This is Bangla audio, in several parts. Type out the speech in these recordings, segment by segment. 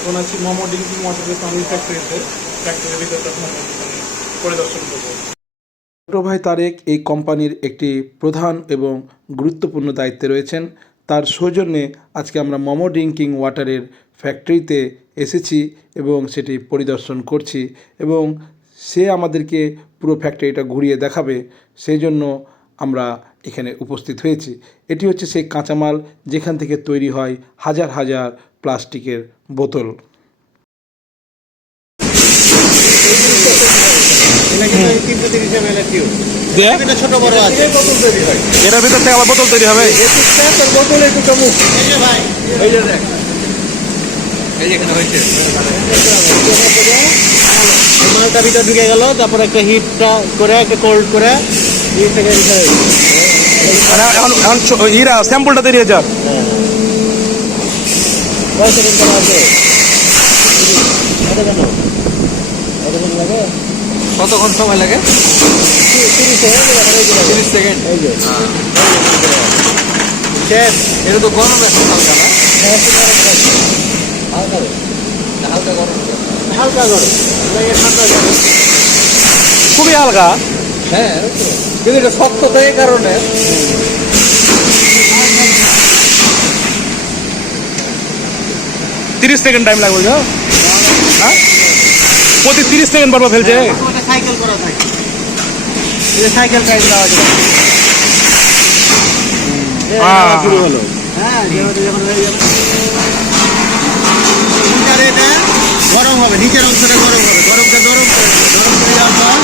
এখন আছি মোহাম্মদ ডিঙ্কিং ওয়াটার পানির ফ্যাক্টরিতে ফ্যাক্টরির ভিতরটা মানে পরিদর্শন করব। ছোট ভাই তারেক এই কোম্পানির একটি প্রধান এবং গুরুত্বপূর্ণ দায়িত্বে রয়েছেন। তার সৌজন্যে আজকে আমরা মোমো ড্রিঙ্কিং ওয়াটারের ফ্যাক্টরিতে এসেছি এবং সেটি পরিদর্শন করছি এবং সে আমাদেরকে পুরো ফ্যাক্টরিটা ঘুরিয়ে দেখাবে। সেই জন্য আমরা এখানে উপস্থিত হয়েছে এটি হচ্ছে সেই কাঁচামাল যেখান থেকে তৈরি হয় হাজার হাজার প্লাস্টিকের বোতল হয় এটার ভিতর থেকে আবার বোতল তৈরি হবে বোতল একটু কমুক এই যে ভাই এই যে দেখ এই যে হয়েছে মালটা ভিতর ঢুকে গেল তারপরে একটা হিটটা করে একটা কোল্ড করে মানে এখন এখন ইরা স্যাম্পলটা তৈরি কতক্ষণ সময় লাগে? তিরিশ সেকেন্ড। এটা তো গরম এখন হালকা না? হালকা গরম। হালকা গরম। খুবই হালকা। হ্যাঁ কিন্তু এটা শক্ত তো এই কারণে। তিরিশ সেকেন্ড টাইম লাগবে না হ্যাঁ? প্রতি তিরিশ সেকেন্ড পর পর ফেলছে ওটা সাইকেল করা থাকে সাইকেল টাইপ দেওয়া যায়। হ্যাঁ। শুরু হলো। হ্যাঁ যখন হয়ে যাবে। গরম হবে নিচের অংশটা গরম হবে। গরমটা গরম করে। গরম করে যাওয়ার পর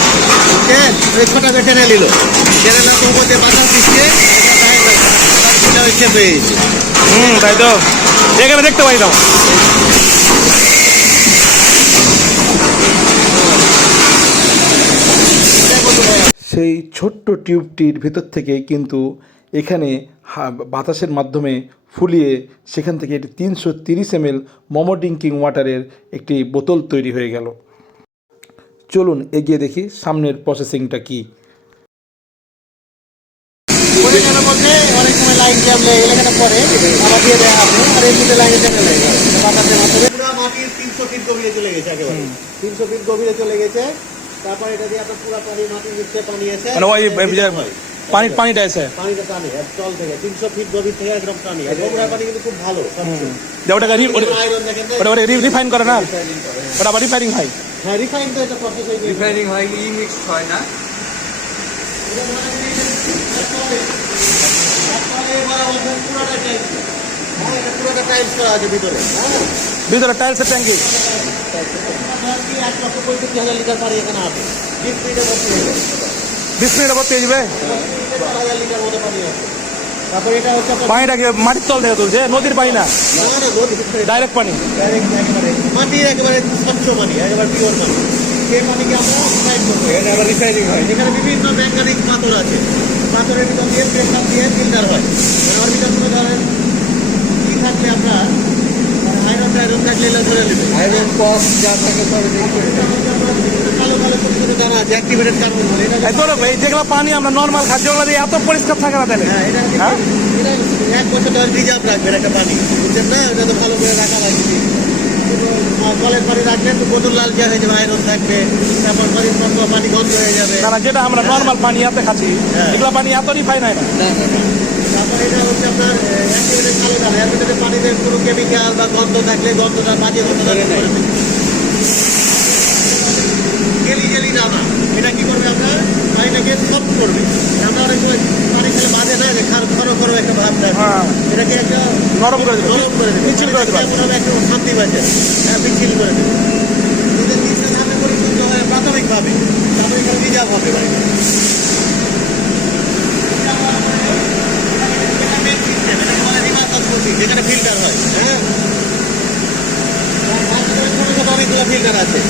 ওকে ওই ছোটাকে টেনে নিল। টেনে নেওয়ার উপর দিয়ে বাতাস দিচ্ছে এটা ওই চেপে হুম তাই তো। এখানে দেখতে পাই দাও সেই ছোট্ট টিউবটির ভেতর থেকে কিন্তু এখানে বাতাসের মাধ্যমে ফুলিয়ে সেখান থেকে এটি তিনশো তিরিশ এম এল মোমো ড্রিঙ্কিং ওয়াটারের একটি বোতল তৈরি হয়ে গেল। চলুন এগিয়ে দেখি সামনের প্রসেসিংটা কী। মধ্যে অনেক সময় লাইন জ্যাম লেগে গেলে পরে আবার দিয়ে দেয় আপনি আর এমনিতে লাইনে জ্যাম লেগে যায় এটা বাতাসের মাধ্যমে। পুরো মাটির তিনশো ফিট গভীরে চলে গেছে একেবারে। তিনশো ফিট গভীরে চলে গেছে। তারপর এটা দিয়ে আপনার পুরো পানি মাটির নিচে পানি এসে পানি পানিটা এসে পানিটা টানে এক থেকে তিনশো ফিট গভীর থেকে একদম টানি। পানি কিন্তু খুব ভালো। যে ওটাকে রি- ওটা- ওটা রিফাইন করে না? হ্যাঁ। ওটা আবার রিফাইনিং হয়? হ্যাঁ রিফাইন তো এটা প্রসেস হয়ে রিফাইনিং হয় ই মিক্সড হয় না। টাইলস হ্যাঁ এটা পুরোটা টাইলস করা আছে ভিতরে ভিতরে টাইলসের ট্যাঙ্কি এক লক্ষ পঁয়ষট্টি হাজার লিটার পানি এখানে আছে। বিশ মিনিটে পর পেয়ে যাবে চার হাজার লিটার মতো পানি আছে তারপর এটা হচ্ছে আপনার পানিটাকে মাটির তল থেকে তুলছে? নদীর পানি না? ডাইরেক্ট পানি। মাটি একেবারে স্বচ্ছ পানি একেবারে পিওর পানি। সেই পানিকে আমরা রিফাইন করব। এটা আবার রিফাইনিং হয়। এখানে বিভিন্ন বৈজ্ঞানিক পাথর আছে। পাথরের ভিতর দিয়ে প্রেশার দিয়ে ফিল্টার হয়। ওর ভিতর কোনো ধরেন কি থাকলে আপনার আয়রন টাইরন থাকলে ধরে নেবে। আয়রন কস যা থাকে সব ছোট দানা আছে অ্যাক্টিভেটেড কার্বন বলে এটা এই ধরো এই যেগুলো পানি আমরা নর্মাল খাচ্ছি ওগুলো দিয়ে এত পরিষ্কার থাকে না তাহলে হ্যাঁ? হ্যাঁ? এক বছর ধরে রিজার্ভ রাখবেন একটা পানি বুঝছেন না? তো ভালো করে রাখা লাগবে কলের পানি রাখলে বোতল লাল যা হয়ে যাবে আয়রন থাকবে তারপর পানি পানি গন্ধ হয়ে যাবে। না না যেটা আমরা নর্মাল পানি এতে খাচ্ছি হ্যাঁ। এগুলো পানি এত রিফাইন হয় না। তারপর এটা হচ্ছে আপনার অ্যাক্টিভেটেড কালো দানা পানিতে কোনো কেমিক্যাল বা গন্ধ থাকলে গন্ধটা বাজে গন্ধটা করে দেয় জেলি জেলি দানা এটা কি করবে আপনার? পানিটাকে সফট করবে। আমরা অনেক পানি খেলে বাজে না যে খার খরো খরো একটা ভাব থাকে হ্যাঁ। এটাকে একটা নরম করে দেবে। নরম করে দেবে। মিছিল করে দেবে। আপনার একটা শান্তি পাচ্ছে হ্যাঁ মিছিল করে দেবে। দুধের নিচে ধাপে পরিশুদ্ধ হয় প্রাথমিকভাবে তারপরে রিজার্ভ হবে। বাড়িতে এটা main system, এটাকে বলে reverse osmosis, যেখানে ফিল্টার হয় হ্যাঁ তার ভিতরে ছোট ছোট অনেকগুলো ফিল্টার আছে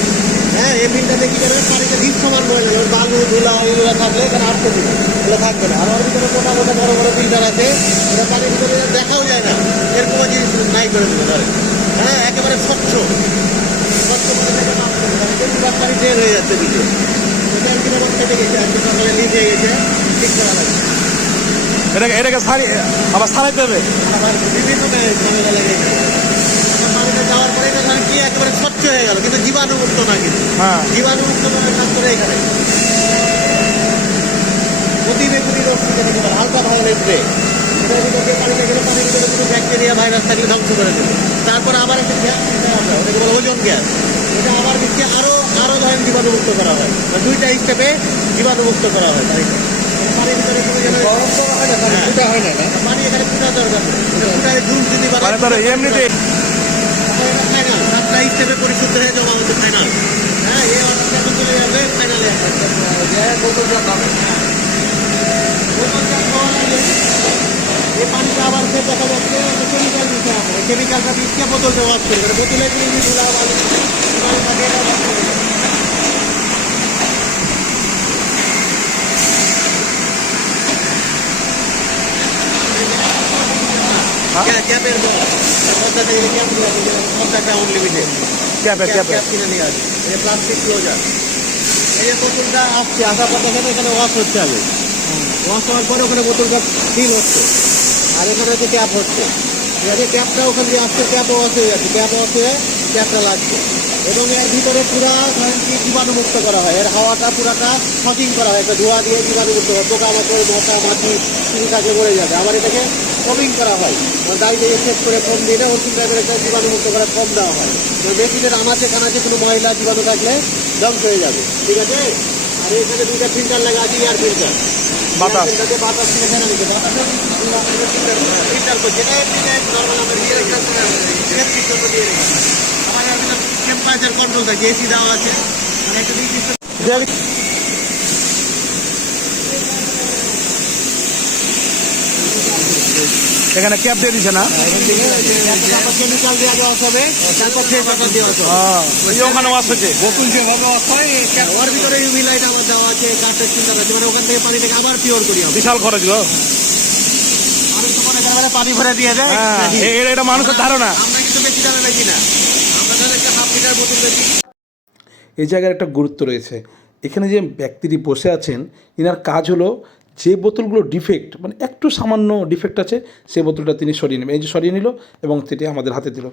হ্যাঁ এই ফিল্টারে কি করবে পানিতে দৃশ্যমান ময়লা যেমন বালু ধুলা এগুলো থাকলে এখানে আটকে দিবে এগুলো থাকবে না আর ওর ভিতরে মোটা মোটা বড় বড় ফিল্টার আছে এটা পানির ভিতরে দেখাও যায় না এরকম জিনিস নাই করে দেবে ধরে হ্যাঁ একেবারে স্বচ্ছ। স্বচ্ছ পানি হয়ে যাচ্ছে দিকে। এটা একদিন আমার কেটে গেছে আজকে সকালে নিচে গেছে ঠিক করা লাগবে এটাকে এটাকে সারি আবার সারাইতে হবে বিভিন্ন ঝামেলা লেগে গেছে। পানিটা যাওয়ার পরে এটা কি জীবাণুমুক্ত না কিন্তু। হ্যাঁ। জীবাণুমুক্ত কাজ করে এখানে। অতি বেগুনি রশ্মি হালকা ধরনের স্প্রে ব্যাকটেরিয়া ভাইরাস থাকলে ধ্বংস করে দেবে তারপর আবার একটা গ্যাস আমরা বলে ওজন গ্যাস এটা আবার দিচ্ছে আরও আরও ধরেন জীবাণুমুক্ত করা হয় মানে দুইটা স্টেপে জীবাণুমুক্ত করা হয় পানিতে পানির হয় না হ্যাঁ। ফুটা হয় না পানি এখানে মানে পরিশুদ্ধ হয়ে জমা হচ্ছে ফাইনাল হ্যাঁ এই অর্ডারটা তো চলে যাবে ফাইনালে যে বোতলটা পাবে এই পানিটা আবার ফের দেখা যাচ্ছে কেমিক্যাল দিতে হবে কেমিক্যালটা দিচ্ছে বোতলটা ওয়াশ করে দেবে বোতলে থাকে এটা wash করে দেবে। ক্যা- ক্যাপের বল। পদ্মা থেকে ক্যাপ দিয়ে আছে, যেটা পদ্মা ক্রাউন লিমিটেড ক্যাপে ক্যাপে ক্যাপ। কিনে নিয়ে আসবে। এই প্লাস্টিক ক্লোজার এই বোতলটা আসছে আসার পর দেখেন এখানে ওয়াশ হচ্ছে আগে। ওয়াশ হওয়ার পরে ওখানে বোতলটা ফিল হচ্ছে। আর এখানে হচ্ছে ক্যাপ হচ্ছে। ঠিক আছে ক্যাপটা ওখান দিয়ে আসছে ক্যাপ ওয়াশ হয়ে যাচ্ছে ক্যাপ ওয়াশ হয়ে ক্যাপটা লাগছে। এবং এর ভিতরে পুরা ধরেন কি জীবাণুমুক্ত করা হয়। এর হাওয়াটা পুরাটা সকিং করা হয়, একটা ধোয়া দিয়ে জীবাণুমুক্ত হয়। পোকা মাকড়, মশা, মাছি কিছু থাকলে মরে যাবে। আবার এটাকে কমিং করা হয়। মানে দাড়ি দিয়ে সেট করে ফোন দিয়ে ওরকম টাইপের একটা জীবাণুমুক্ত করা কম দেওয়া হয়। মেশিনের আনাচে কানাচে কোনো ময়লা, জীবাণু থাকলে ধ্বংস হয়ে যাবে। ঠিক আছে? আর এখানে দুইটা ফিল্টার লাগা আছে এয়ার ফিল্টার বাতাস। টেম্পারেচার কন্ট্রোল থাকে এসি দেওয়া আছে মানে একটা নির্দিষ্ট এখানে ক্যাপ দিয়ে দিছে না? ওখানে ওয়াশ হচ্ছে বোতল যেভাবে ওয়াশ হয় এই ওর ভিতরে ইউভি লাইট আমার দেওয়া আছে কাঠের চিন্তা আছে মানে ওখান থেকে পানিটাকে আবার পিওর করি বিশাল খরচ গো। মনে পানি ভরে দিয়ে দেয়। হ্যাঁ এটা- মানুষের ধারণা। আমরা কিন্তু বেশি দামে বেশি না আমরা ধরেন একটা হাফ লিটার বোতল বেশি এই জায়গার একটা গুরুত্ব রয়েছে। এখানে যে ব্যক্তিটি বসে আছেন ইনার কাজ হলো যে বোতলগুলো ডিফেক্ট মানে একটু সামান্য ডিফেক্ট আছে সেই বোতলটা তিনি সরিয়ে নেবেন। এই যে সরিয়ে নিল এবং সেটি আমাদের হাতে দিল।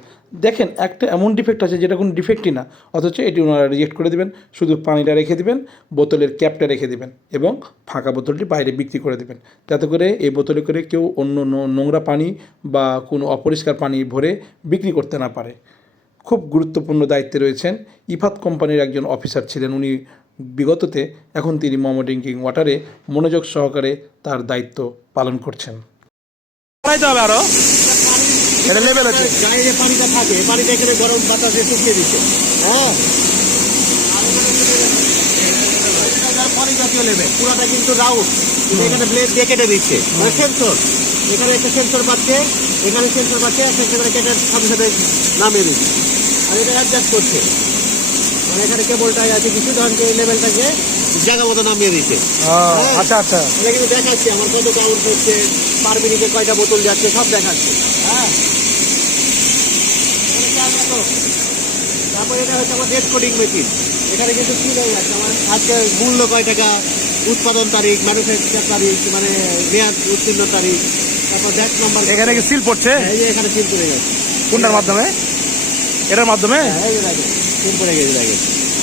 দেখেন, একটা এমন ডিফেক্ট আছে যেটা কোনো ডিফেক্টই না, অথচ এটি ওনারা রিজেক্ট করে দেবেন। শুধু পানিটা রেখে দেবেন, বোতলের ক্যাপটা রেখে দেবেন এবং ফাঁকা বোতলটি বাইরে বিক্রি করে দেবেন। যাতে করে এই বোতলে করে কেউ অন্য নোংরা পানি বা কোনো অপরিষ্কার পানি ভরে বিক্রি করতে না পারে। খুব গুরুত্বপূর্ণ দায়িত্বে রয়েছেন ইফাত কোম্পানির একজন অফিসার ছিলেন। উনি বিগততে এখন তিনি মমো ড্রিঙ্কিং ওয়াটারে মনোযোগ সহকারে তার দায়িত্ব পালন করছেন। আরও? এটা লেভেল আছে। গায়ে যে পানিটা থাকে পানিটা এখানে গরম বাতাসে শুকিয়ে দিচ্ছে। হ্যাঁ? পানি জাতীয় লেভেল পুরাটা কিন্তু রাউন্ড এখানে ব্লেড দিয়ে কেটে দিচ্ছে। মানে সেন্সর এখানে একটা সেন্সর পাচ্ছে এখানে সেন্সর পাচ্ছে আর সেন্সর কেটে সাথে সাথে নামিয়ে দিচ্ছে। আর এটা অ্যাডজাস্ট করছে। এখানে কেবলটাই আছে কিছু ধরেন এই লেভেলটাকে জায়গা মতো নামিয়ে দিচ্ছে হ্যাঁ, আচ্ছা আচ্ছা। এটা কিন্তু দেখাচ্ছে আমার কত কাউন্ট হচ্ছে পার মিনিটে কয়টা বোতল যাচ্ছে সব দেখাচ্ছে। হ্যাঁ। তারপর এটা হচ্ছে আমার ডেট কোডিং মেশিন এখানে কিন্তু কি হয়ে যাচ্ছে আমার আজকে মূল্য কয় টাকা উৎপাদন তারিখ ম্যানুফ্যাকচার তারিখ মানে মেয়াদ উত্তীর্ণ তারিখ তারপর ব্যাচ নাম্বার এখানে কি সিল পড়ছে? এই যে এখানে সিল পড়ে গেছে। কোনটার মাধ্যমে? এটার মাধ্যমে?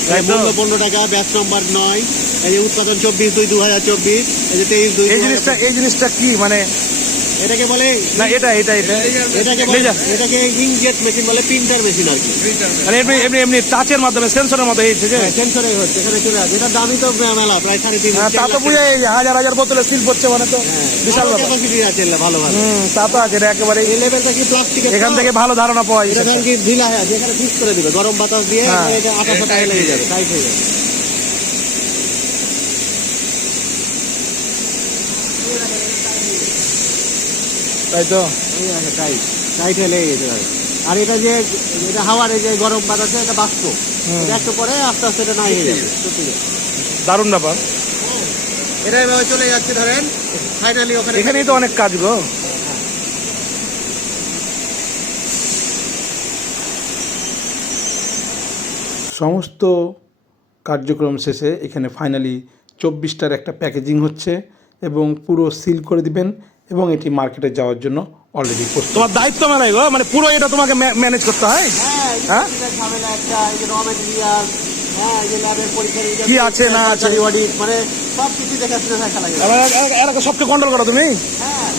হ্যাঁ? পনেরো টাকা ব্যাচ নম্বর নয়। এই যে উৎপাদন চব্বিশ দুই দু হাজার চব্বিশ। এই যে তেইশ দুই এই জিনিসটা এই জিনিসটা কি? মানে এটাকে বলে না এটা এটা এটা। এটাকে। এটাকে ইংজেট মেশিন বলে প্রিন্টার মেশিন আর কি। মানে এমনি এমনি এমনি টাচের মাধ্যমে সেন্সরের হয়েছে যে সেন্সরে হচ্ছে এখানে চলে আসে। এটার দামই তো মেলা প্রায় সাড়ে তিন হ্যাঁ, তা তো বুঝে হাজার হাজার বোতলে সিল পড়ছে মানে তো। বিশাল ব্যাপার। ক্যাপাসিটি আছে ভালো ভালো। তা তো আছে এটা একেবারে এই লেভেলটা কি প্লাস্টিকের এখান থেকে ভালো ধারণা পাওয়া যায়। ধরেন কি ঢিলা হয়ে আছে এখানে ফিক্স করে দিবে গরম বাতাস দিয়ে হ্যাঁ। এটা আটা সাটা লেগে যাবে টাইট হয়ে যাবে। তাই তো? টাইট হয়ে লেগে গেছে ভাই। আর এটা যে এটা হাওয়ার এই যে গরম বাতাসে এটা বাষ্প। এটা একটু পরে আস্তে আস্তে এটা নাই হয়ে যাবে। যাবে। দারুণ ব্যাপার। এটা এভাবে চলে যাচ্ছে ধরেন ফাইনালি ওখানে এখানেই তো অনেক কাজ গো। সমস্ত কার্যক্রম শেষে এখানে ফাইনালি চব্বিশটার একটা প্যাকেজিং হচ্ছে এবং পুরো সিল করে দিবেন। এবং এটি মার্কেটে যাওয়ার জন্য অলরেডি প্রস্তুত। তোমার দায়িত্ব মেলাই গো মানে পুরো এটা তোমাকে ম্যানেজ করতে হয়? হ্যাঁ হ্যাঁ? হ্যাঁ কি আছে না আছে? অডিট মানে সব কিছু দেখাশোনা দেখা লাগে। এবার এ- এ- সবকে কন্ট্রোল করো তুমি? হ্যাঁ।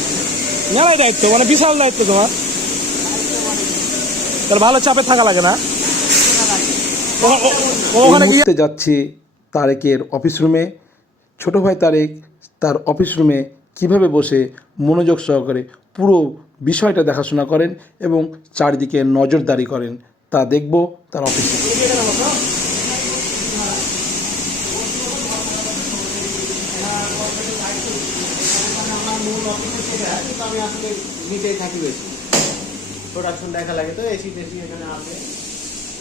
মেলাই দায়িত্ব মানে বিশাল দায়িত্ব তোমার। তাহলে ভালো চাপে থাকা লাগে না? ও- ও- ও- ওখানে গিয়ে যাচ্ছি তারেকের অফিস রুমে ছোট ভাই তারেক তার অফিস রুমে কীভাবে বসে মনোযোগ সহকারে পুরো বিষয়টা দেখাশোনা করেন এবং চারিদিকে নজরদারি করেন, তা দেখব তার কিন্তু আমি আসলে থাকি বেশি প্রোডাকশন দেখা লাগে তো, এসি টেসি এখানে আছে আমরা ISO সময় এটা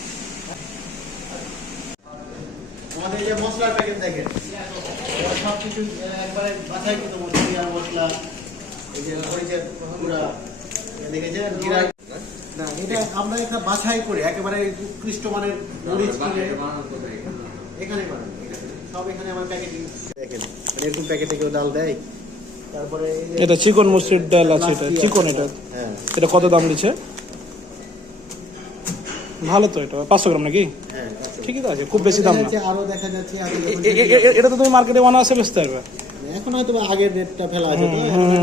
আমাদের যে মশলার প্যাকেট দেখেন। সব কিছু একবারে বাছাই করতে মশলা মশলা এই যে গুঁড়া দেখেছেন? জিরা না এটা আমরা এটা বাছাই করে একেবারে উৎকৃষ্ট মানের মরিচ এখানে। করেন সব এখানে আমার প্যাকেটিং। দেখেন মানে এরকম প্যাকেটে কেউ ডাল দেয়? তারপরে এটা চিকন মুসুরির ডাল আছে এটা চিকন এটা। হ্যাঁ। এটা কত দাম দিচ্ছে? ভালো তো এটা পাঁচশো গ্রাম নাকি। ঠিকই তো আছে খুব বেশি দাম না। আরও দেখা যাচ্ছে এটা তো তুমি মার্কেটে বানা আছে বেচতে পারবে। এখন হয়তো আগের রেটটা ফেলা আছে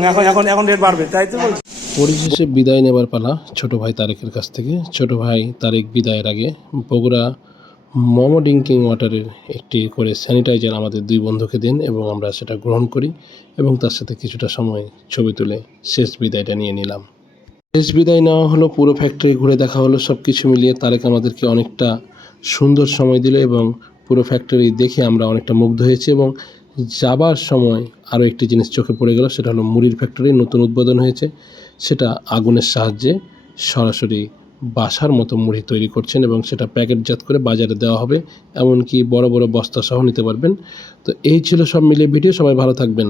এখন এখন এখন রেট বাড়বে তাই তো বলছি। পরিশেষে বিদায় নেবার পালা ছোট ভাই তারেকের কাছ থেকে। ছোট ভাই তারেক বিদায়ের আগে বগুড়া মমো ড্রিঙ্কিং ওয়াটারের একটি করে স্যানিটাইজার আমাদের দুই বন্ধুকে দেন এবং আমরা সেটা গ্রহণ করি এবং তার সাথে কিছুটা সময় ছবি তুলে শেষ বিদায়টা নিয়ে নিলাম। শেষ বিদায় নেওয়া হলো পুরো ফ্যাক্টরি ঘুরে দেখা হলো সব কিছু মিলিয়ে তারেক আমাদেরকে অনেকটা সুন্দর সময় দিল এবং পুরো ফ্যাক্টরি দেখে আমরা অনেকটা মুগ্ধ হয়েছি এবং যাবার সময় আরও একটি জিনিস চোখে পড়ে গেল, সেটা হলো মুড়ির ফ্যাক্টরি নতুন উদ্বোধন হয়েছে। সেটা আগুনের সাহায্যে সরাসরি বাসার মতো মুড়ি তৈরি করছেন এবং সেটা প্যাকেটজাত করে বাজারে দেওয়া হবে, এমনকি বড় বড় বস্তা সহ নিতে পারবেন। তো এই ছিল সব মিলিয়ে ভিডিও সবাই ভালো থাকবেন।